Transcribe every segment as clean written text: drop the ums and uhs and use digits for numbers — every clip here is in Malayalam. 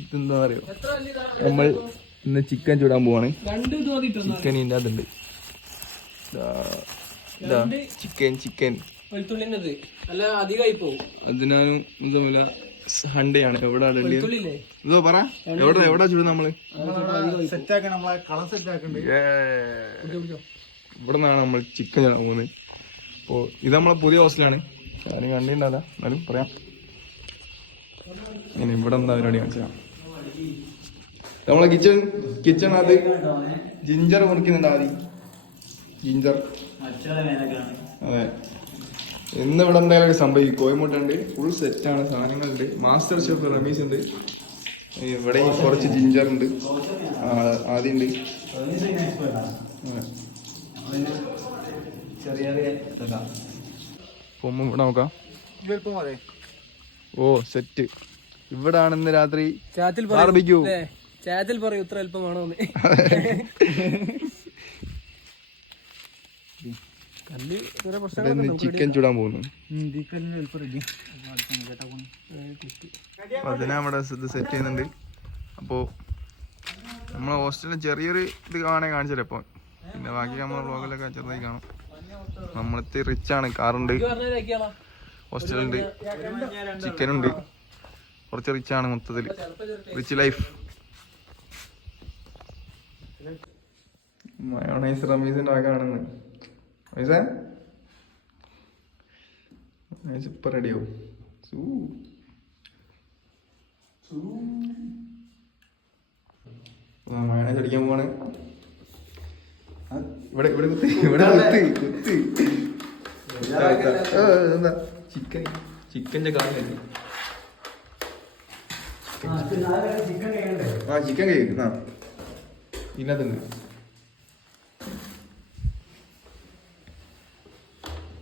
ഇതെന്താ പറയോ, നമ്മൾ ഇന്ന് ചിക്കൻ ചൂടാൻ പോവാണ്. ചിക്കൻ ഇതിൻ്റെ അതുണ്ട്. ചിക്കൻ അതിനാലും ഇതുപോലെ ഹണ്ടയാണ്. എവിടെ ഇതോ പറ, എവിടെ ചൂട് നമ്മള് ഇവിടെ നിന്നാണ് നമ്മൾ ചിക്കൻ ചൂടാൻ പോകുന്നത്. അപ്പോൾ ഇത് നമ്മളെ പുതിയ ഹോസ്റ്റലാണ്. ഞാൻ കണ്ടിട്ടുണ്ടാവില്ല, എന്നാലും പറയാം. ഇങ്ങനെ ഇവിടെ എന്താ പരിപാടി കാണിച്ചാൽ നമ്മളെ കിച്ചണത് ജിഞ്ചർ മുറിക്കുന്നുണ്ടാ മതി. ജിഞ്ചർ അതെ. ഇന്ന് ഇവിടെ എന്തായാലും സംഭവിക്കും. കോഴിമുട്ട ഉണ്ട്, ഫുൾ സെറ്റാണ്, സാധനങ്ങളുണ്ട്. മാസ്റ്റർ ഷെഫ് റമീസ് ഉണ്ട്. ഇവിടെ കുറച്ച് ജിഞ്ചർ ഉണ്ട്, ആദ്യം ഉണ്ട്. ഇവിടെ നോക്കാം. ഓ സെറ്റ്. ഇവിടെ ആണ് ഇന്ന് രാത്രി ബാർബിക്യൂ. ചാത്തിൽ പറയൂ ഇത്ര എളുപ്പം വേണോ. ചിക്കൻ ചൂടാൻ പോകുന്നു. അതിനാ ഇവിടെ ഇത് സെറ്റ് ചെയ്യുന്നുണ്ട്. അപ്പോ നമ്മളെ ഹോസ്റ്റലിൽ ചെറിയൊരു ഇത് കാണാൻ കാണിച്ചല്ലോ ഇപ്പൊ. പിന്നെ ബാക്കി നമ്മളെ വ്ളോഗിലൊക്കെ ചെറുതായി കാണും. നമ്മളത്തെ റിച്ച് ആണ്. കാറുണ്ട്, ഹോസ്റ്റലുണ്ട്, ചിക്കനുണ്ട്. കുറച്ച് റിച്ച് ആണ് മൊത്തത്തിൽ. Rich life. മയോണൈസ് റമീസിന്റെ ആകാണെന്ന് ഇപ്പൊ റെഡിയാവും. മയോണൈസ് അടിക്കാൻ പോവാണ്. ഇവിടെ ഇവിടെ കുത്തി ഇവിടെ കുത്തി എന്താ ചിക്കൻ്റെ കാലല്ലേ. ചിക്കൻ കഴിക്കും. ഇതിനകത്തുണ്ട്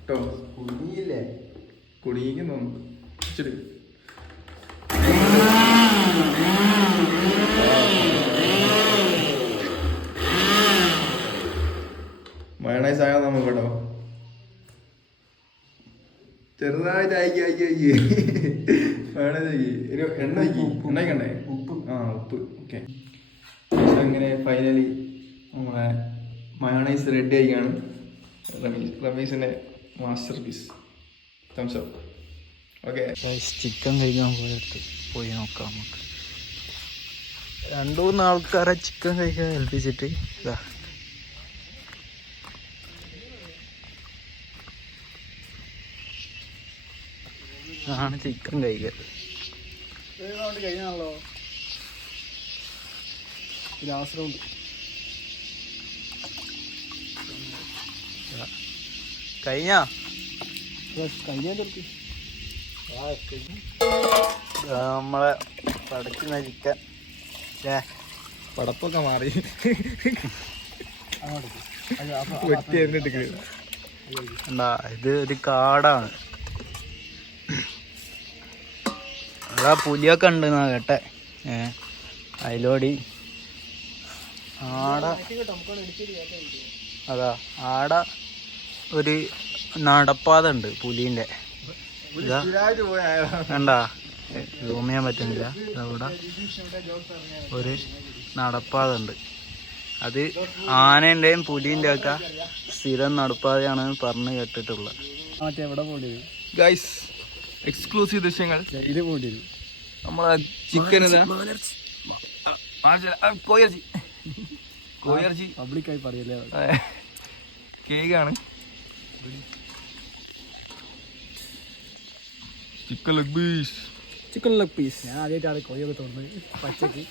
കേട്ടോ. കുടുങ്ങിക്കും തോന്നുന്നു. ഇച്ചിരി മയണൈസ് ആകാൻ നമുക്ക് കേട്ടോ. ചെറുതായിട്ട് അയക്കി മയണൈസ് ആക്കി എണ്ണ എണ്ണയ്ക്കണ്ടേ ഉപ്പ്. ഉപ്പ് ഓക്കെ. അങ്ങനെ ഫൈനലി നമ്മളെ മയോണൈസ് റെഡി ആയിക്കാണ്. റമീസിന്റെ masterpiece. Thumbs up. Okay, chicken കഴിക്കാൻ പോയി നോക്കാം നമുക്ക്. 2-3 ആൾക്കാരെ ചിക്കൻ കഴിക്കാൻ ഏൽപ്പിച്ചിട്ട് ഇതാ ആണ് ചിക്കൻ കഴിക്കല്. കഴിഞ്ഞാണല്ലോ ലാസ്റ്റ് റൗണ്ട്. കഴിഞ്ഞാ നമ്മളെ പടക്കുന്ന ചിക്കൻ പടപ്പൊക്കെ മാറി. എന്താ ഇത് ഒരു കാടാണ്. അതാ പുലിയൊക്കെ ഉണ്ടെന്നാ കേട്ടെ. അതിലോടി ആട ഒരു നടപ്പാത ഉണ്ട് പുലീൻ്റെ. ഇതാ കണ്ടാ, സൂം ചെയ്യാൻ പറ്റുന്നില്ല. അവിടെ ഒരു നടപ്പാത ഉണ്ട്. അത് ആനേൻ്റെയും പുലീൻ്റെ ഒക്കെ സ്ഥിരം നടപ്പാതയാണ് പറഞ്ഞ് കേട്ടിട്ടുള്ളത്. ഗൈസ്, എക്സ്ക്ലൂസീവ് ദൃശ്യങ്ങൾ. ഇത് പോയി നമ്മളെ ചിക്കൻ കോയിറച്ചി പബ്ലിക്കായി പറയല്ലേ. കേക്കാണ്. Chicken leg piece. ഞാൻ ആദ്യമായിട്ടാണ് കോഴിയൊക്കെ തോന്നുന്നത് പച്ചക്ക്.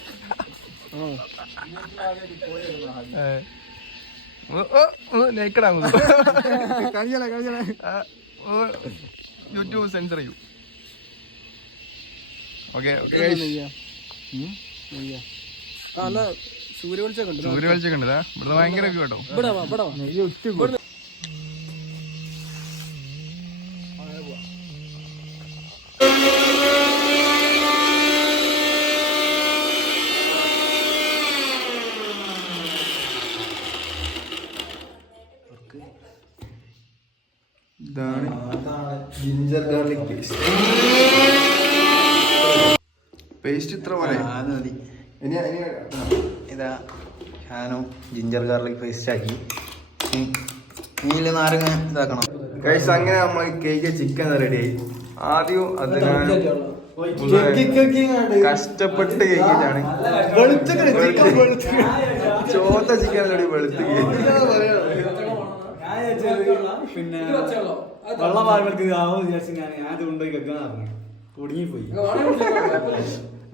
യൂട്യൂബ് സെൻസർ ചെയ്യൂ. ഓക്കെ, സൂര്യവെളിച്ചൊക്കെ ഉണ്ട്. ഇവിടെ ഭയങ്കര വ്യൂ കേട്ടോ. ഇതാണ് ജിഞ്ചർ ഗാർലിക് പേസ്റ്റ്. പേസ്റ്റ് ഇത്ര പോലെ അത് മതി. ഇനി ഇതാ ഷാനോ ജിഞ്ചർ ഗാർലിക് പേസ്റ്റ് ആക്കി. നീല നാരങ്ങ ഇതാക്കണം. കഴിച്ച് അങ്ങനെ നമ്മൾ കേക്ക് ചിക്കൻ റെഡിയായി. ആദ്യം അത് ഞാൻ കഷ്ടപ്പെട്ട് കേക്കിട്ടാണ് ചോത്ത ചിക്കൻ റെഡി വെളുത്ത് പിന്നെ വെള്ളം വാങ്ങൽക്ക് ആവും വിചാരിച്ചു ഞാൻ അത് കൊണ്ടുപോയി വെക്കാൻ കുടുങ്ങിപ്പോയി.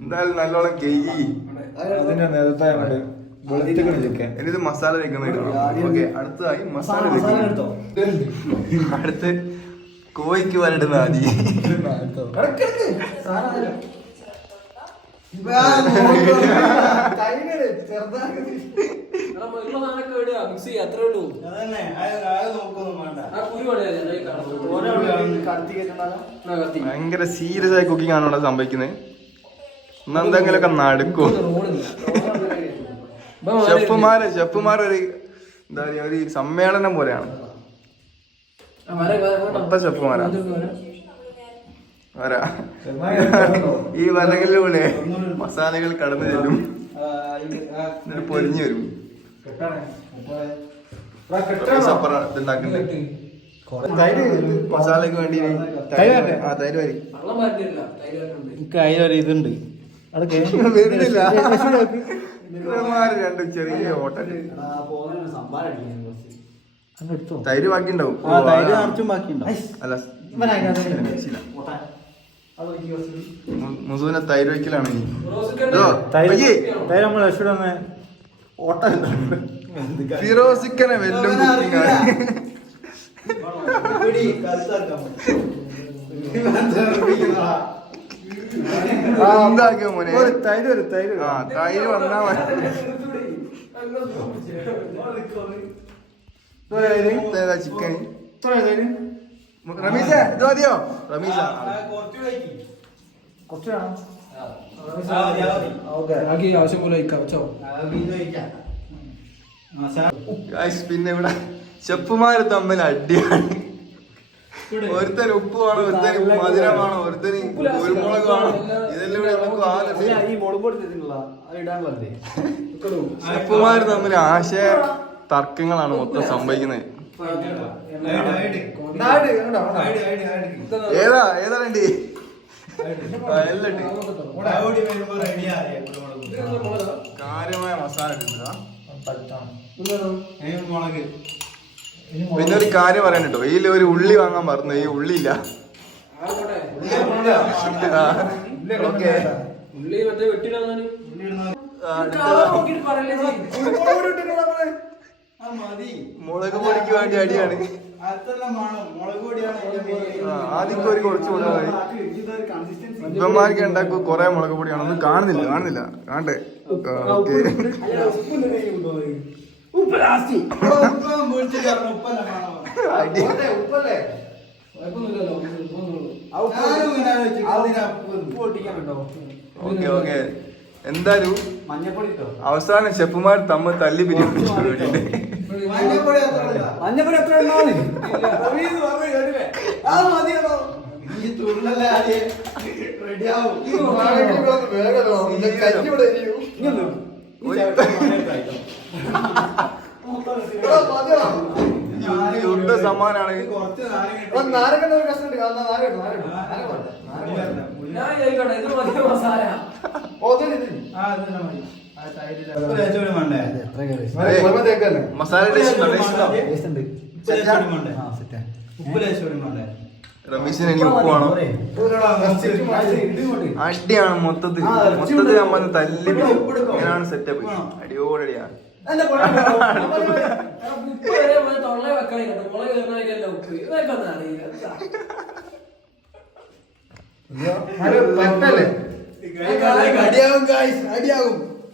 എന്തായാലും നല്ലോണം കേക്ക് അതിന്റെ നേരത്തെ ചിക്കൻ എന്നിട്ട് മസാല വെക്കുന്നതായിരുന്നു. ഓക്കെ, അടുത്തതായി മസാല വെക്കുന്നു. അടുത്ത് കോഴിക്ക് വരടുന്ന ആദ്യം ഭയങ്കര സീരിയസ് ആയി കുക്കിംഗ് ആണോ ഇവിടെ സംഭവിക്കുന്നത്. എന്തെങ്കിലുമൊക്കെ നടക്കും. ഷെഫുമാരൊരു എന്താ പറയാ, ഒരു സമ്മേളനം പോലെയാണ്. മൊത്തം ഷെഫുമാരാ വരാ. ഈ വരകളിലൂടെ മസാലകൾ കടന്നു ചെല്ലും, എന്നിട്ട് പൊരിഞ്ഞു വരും. ഇതുണ്ടാക്കുന്നുണ്ട് മസാലക്ക് വേണ്ടി. തൈര് വരി ഇതുണ്ട് വരുന്നില്ല. രണ്ടും ചെറിയ ഹോട്ടൽ തൈര് ബാക്കി ഉണ്ടാവും. അല്ല മുസുവിനെ തൈര് വയ്ക്കലാണ്. ഫിറോസിക്കനെ വെല്ലും കുക്കിംഗ് ആണ്. എന്താക്കിയോ മോനെ, തൈര് വന്നാ ചിക്കൻ. റമീസ ഇത് മതിയോ? റമീസ പിന്നെ ഇവിടെ ഷെഫുമാര് തമ്മിൽ അടിയാണ്. ഒരുത്തന് ഉപ്പ് വേണം, ഒരുത്തന് മധുരം വേണം, ഒരുത്തന് കുരുമുളക് വേണം. ഇതെല്ലാം ഷെഫുമാര് തമ്മിൽ ആശയ തർക്കങ്ങളാണ് മൊത്തം സംഭവിക്കുന്നത്. ഏതാ വേണ്ടി കാര്യമായ മസാല ഇടുന്നതാ. പിന്നെ ഒരു കാര്യം പറയാൻ കേട്ടോ, ഇതിൽ ഒരു ഉള്ളി വാങ്ങാൻ പറഞ്ഞു. ഈ ഉള്ളി ഇല്ല. ഓക്കെ, മുളക് പൊടിക്ക് വേണ്ടി അടിയാണ്. ആദ്യം ഒരു കുറച്ച് മുളക് പൊടി ഇവന്മാർക്ക് ഉണ്ടാക്കും. കൊറേ മുളക് പൊടിയാണ്. ഒന്നും കാണുന്നില്ല കാണട്ടെ. Okay, okay. എന്തായാലും അവസാനം ഷെഫുമാർ തമ്മിൽ തല്ലി പിരിഞ്ഞു. യുദ്ധ സമാനാണ്. മസാല റമീസിന് എനിക്ക് ഉപ്പ് വേണം. അടിയാണ് മൊത്തത്തിൽ നമ്മൾ തല്ലി ഇങ്ങനെയാണ് സെറ്റപ്പ്. അടിയോടടിയാണ്.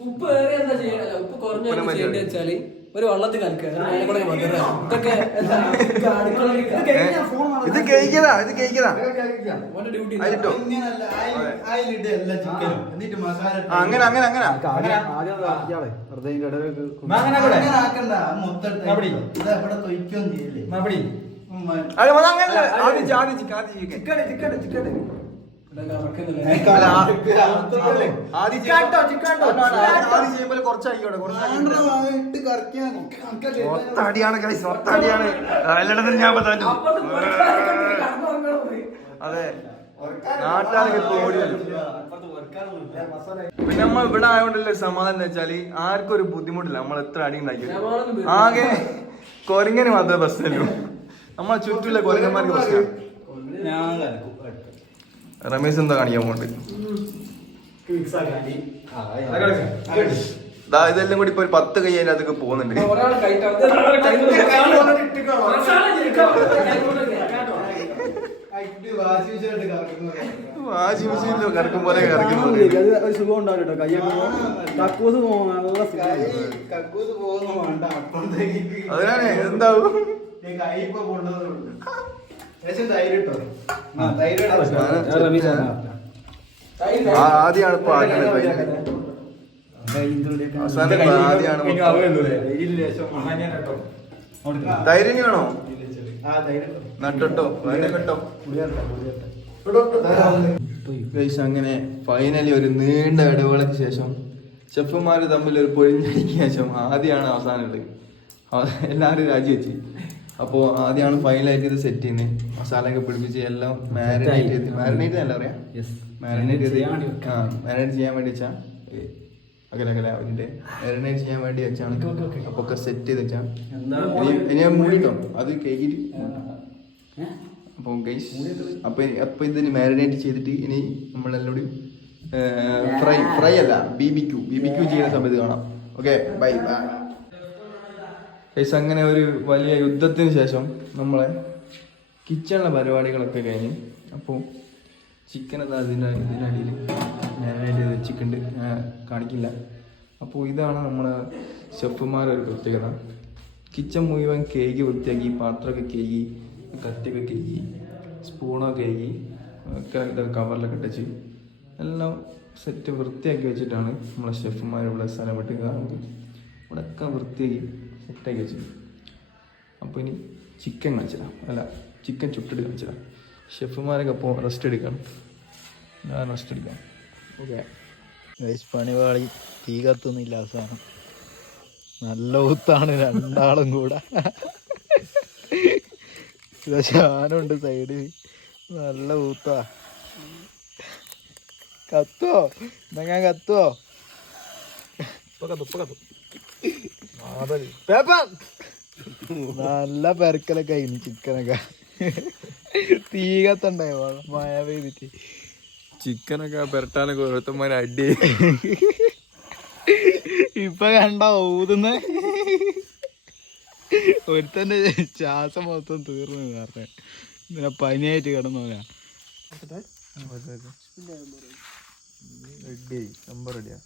ഉപ്പ് ഏറെ എന്താ ചെയ്യണല്ല, ഉപ്പ് കുറഞ്ഞ ചെയ്യേണ്ടി വെച്ചാല് ഒരു വള്ളത്തിൽ കലക്കുക. ഇത് കഴിക്കതാ അങ്ങനെ ആദ്യം ചെയ്യുമ്പോൾ കുറച്ചായിക്കോട്ടെ, മൊത്തടിയാണ് guys, മൊത്തടിയാണ്. എല്ലായിടത്തും ഞാൻ പറഞ്ഞു. അതെ, നാട്ടുകാരൊക്കെ ഓടി വരും. പിന്നെ നമ്മൾ ഇവിടെ ആയതുകൊണ്ടല്ലേ സമാധാനം എന്ന് വെച്ചാല് ആർക്കും ഒരു ബുദ്ധിമുട്ടില്ല. നമ്മൾ എത്ര അടി ഉണ്ടാക്കിയത് ആകെ കൊരങ്ങനെ മാത്രമേ പ്രശ്നമല്ലോ. നമ്മളെ ചുറ്റുള്ള കൊരങ്ങന്മാർക്ക് പ്രശ്നം. രമേശ് എന്താ കാണിക്കാൻ പോണ്ട്? ഇതെല്ലാം കൂടി ഇപ്പൊ ഒരു 10 കൈ അതിനകത്തേക്ക് പോകുന്നുണ്ട്. വാശി മെഷീനിലോ കറക്കും പോലെ കറക്കും. ഒരു സുഖം ഉണ്ടാവില്ല അതിനാണ് എന്താവും ആദ്യമാണ് ഇപ്പൊ തൈരിന് വേണോ? നട്ടോ കേട്ടോ. അങ്ങനെ ഫൈനലി ഒരു നീണ്ട ഇടവേളയ്ക്ക് ശേഷം ഷെഫുമാര് തമ്മിൽ ഒരു പൊഴിഞ്ഞടിക്ക് ശേഷം ആദ്യമാണ് അവസാനമുള്ളത്. എല്ലാവരും രാജിവെച്ച്. അപ്പോൾ ആദ്യമാണ് ഫൈനലായിട്ട് ഇത് സെറ്റ് ചെയ്യുന്നത്. മസാലയൊക്കെ പിടിപ്പിച്ച് എല്ലാം മാരിനേറ്റ് ചെയ്ത്, മാരിനേറ്റ് അല്ല പറയാ, മാരിനേറ്റ് ചെയ്യാൻ വേണ്ടി വെച്ചാൽ അതിന്റെ മാരിനേറ്റ് ചെയ്യാൻ വേണ്ടി വെച്ചാണ്. അപ്പൊ ഒക്കെ സെറ്റ് ചെയ്ത് വെച്ചാൽ ഇനി മൂടിട്ടോ അത് കേക്കിട്ട്. അപ്പോൾ ഗൈസ് അപ്പൊ ഇതിന് മാരിനേറ്റ് ചെയ്തിട്ട് ഇനി നമ്മളെല്ലാം ഫ്രൈ അല്ല BBQ ചെയ്യുന്ന സമയത്ത് കാണാം. Okay, bye bye guys. അങ്ങനെ ഒരു വലിയ യുദ്ധത്തിന് ശേഷം നമ്മളെ കിച്ചണിലെ പരിപാടികളൊക്കെ കഴിഞ്ഞ് അപ്പോൾ ചിക്കൻ അത് ഇതിനടിയിൽ മാരിനേറ്റ് ചെയ്ത് വെച്ചിട്ടുണ്ട്, കാണിക്കില്ല. അപ്പോൾ ഇതാണ് നമ്മളെ ഷെഫുമാരൊരു പ്രത്യേകത. കിച്ചൺ മുഴുവൻ കേക്ക് വൃത്തിയാക്കി, പാത്രമൊക്കെ കേക്ക്, കത്തിയൊക്കെ കേക്ക്, സ്പൂണൊക്കെ കേക്ക് ഒക്കെ കവറിലൊക്കെ ഇട്ടച്ച് എല്ലാം സെറ്റ് വൃത്തിയാക്കി വെച്ചിട്ടാണ് നമ്മളെ ഷെഫുമാർ ഇവിടെ സ്ഥലം വിട്ട് കാണുന്നത്. ഇവിടെ ഒക്കെ വൃത്തിയാക്കി സെറ്റാക്കി വെച്ചു. അപ്പോൾ ഇനി ചിക്കൻ കാണിച്ചിടാം, അല്ല ചിക്കൻ ചുട്ടിട്ട് കാണിച്ചിടാം. ഷെഫുമാരൊക്കെ അപ്പോൾ റെസ്റ്റ് എടുക്കണം, ഞാൻ റെസ്റ്റ് എടുക്കാം. ഓക്കെ, പണിപാളി തീ കത്തുന്നില്ല. അവസാനം നല്ല ഊത്താണ് രണ്ടാളും കൂടെ. ശാനുണ്ട് സൈഡിൽ, നല്ല ഊത്താ. കത്തോ എന്നാ കത്തോ? നല്ല പെരക്കലൊക്കെ ആയിരുന്നു ചിക്കനൊക്കെ. തീ കത്തണ്ടായോ മഴ പെയ്തിട്ട്? ചിക്കനൊക്കെ പെരട്ടാനൊക്കെ ഓരോരുത്തന്മാരെ അടി. ഇപ്പൊ കണ്ട ഊതുന്ന ഒരുത്തന്റെ ശ്വാസം മൊത്തം തീർന്നു. കാരണം ഇങ്ങനെ പനിയായിട്ട് കിടന്നോനാ. റെഡി നമ്പർ റെഡിയാ.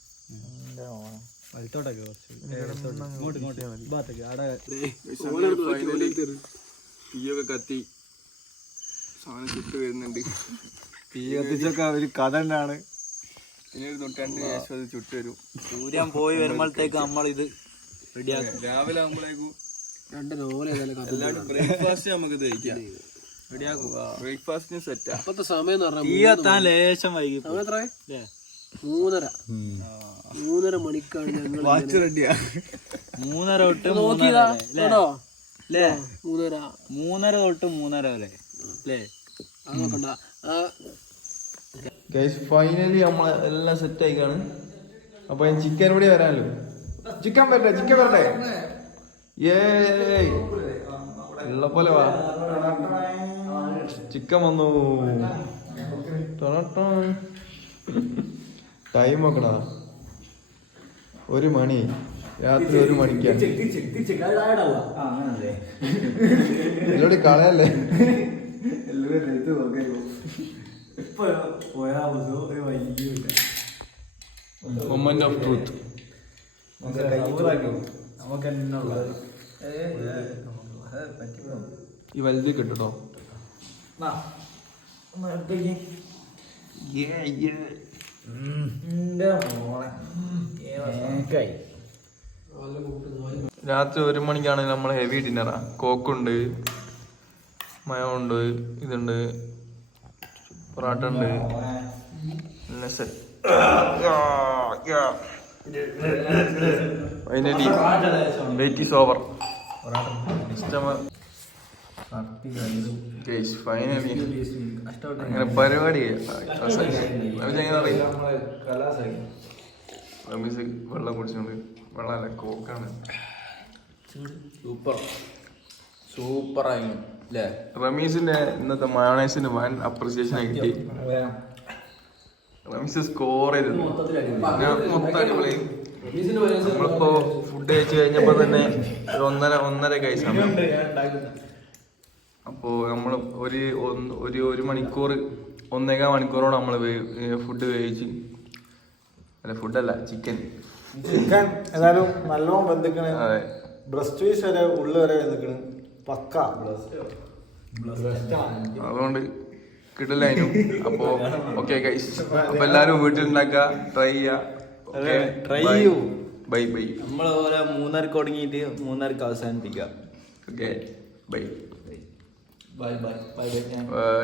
തീയൊക്കെ കത്തി സാധനം ചുട്ട് വരുന്നുണ്ട്. തീ കത്തിച്ചൊക്കെ ഒരു കഥ തന്നെയാണ്. ഇനി ഒരു 2 ശേഷം അത് ചുട്ട് വരും. സൂര്യൻ പോയി വരുമ്പോഴത്തേക്ക് നമ്മളിത് റെഡിയാക്കും. രാവിലെ ആകുമ്പോഴേക്കും എല്ലാവരും ബ്രേക്ക്ഫാസ്റ്റ് നമുക്ക് കഴിക്കാം. ബ്രേക്ക്ഫാസ്റ്റിന് സെറ്റാ. ഇപ്പത്തെ സമയം ലേശം വൈകി 3:30 മണിക്കാണ് ഞങ്ങൾ വാച്ച് റെഡിയാ. 3:30 തൊട്ട് 3:30 വരെ അല്ലേ? ഫൈനലി നമ്മൾ എല്ലാം സെറ്റ് ആയിക്കാണ്. അപ്പൊ ഞാൻ ചിക്കൻ കൂടി വരാനല്ലോ. ചിക്കൻ വരട്ടെ. ഉള്ള പോലെ വാ. ചിക്കൻ വന്നു. ടൈം നോക്കണ 1 മണി, രാത്രി 1 മണിക്കാണ്. എന്നോട് കളയല്ലേ. Moment of truth. ഈ വലുത് കിട്ടോ? രാത്രി 1 മണിക്കാണ് നമ്മൾ ഹെവി ഡിന്നറാ. കോക്കുണ്ട്, മയമുണ്ട്, ഇതുണ്ട്, പൊറാട്ട ഉണ്ട്. Finally wait is over. Finally അങ്ങനെ പരിപാടി റമീസ് വെള്ളം കുടിച്ചോണ്ട്. വെള്ളമല്ല, കോക്കാണ്. സൂപ്പറായിരുന്നു അല്ലേ? റമീസിന്റെ ഇന്നത്തെ മയോണൈസിന് വൻ അപ്രിസിയേഷൻ കിട്ടി. റമീസ് സ്കോർ ചെയ്തത് മൊത്തം അടിപൊളി. നമ്മളിപ്പോ ഫുഡ് കഴിച്ചു കഴിഞ്ഞപ്പോ തന്നെ ഒരു ഒന്നര കൈ സമയം. അപ്പോ നമ്മള് ഒരു മണിക്കൂർ 1.25 മണിക്കൂറോടെ നമ്മള് ഫുഡ് വേവിച്ച്. അല്ല, ഫുഡല്ല, ചിക്കൻ ഏതായാലും നല്ലോണം വെന്തിക്കണ്. അതെ, ബ്രസ്റ്റ് പീസ് വരെ ഉള്ളു വരെ വെന്തിക്കണ്. പക്ക. അതുകൊണ്ട് കിട്ടില്ലായിരുന്നു. അപ്പോ ഓക്കെ ഗൈസ്, അപ്പൊ എല്ലാരും വീട്ടിലുണ്ടാക്കുക, ട്രൈ ചെയ്യാ. ട്രൈ ചെയ്യൂ. Bye bye. നമ്മള് ഓരോ 3:30 തുടങ്ങിയിട്ട് 3:30 അവസാനിപ്പിക്കാം. Okay, bye bye bye bye bye. By.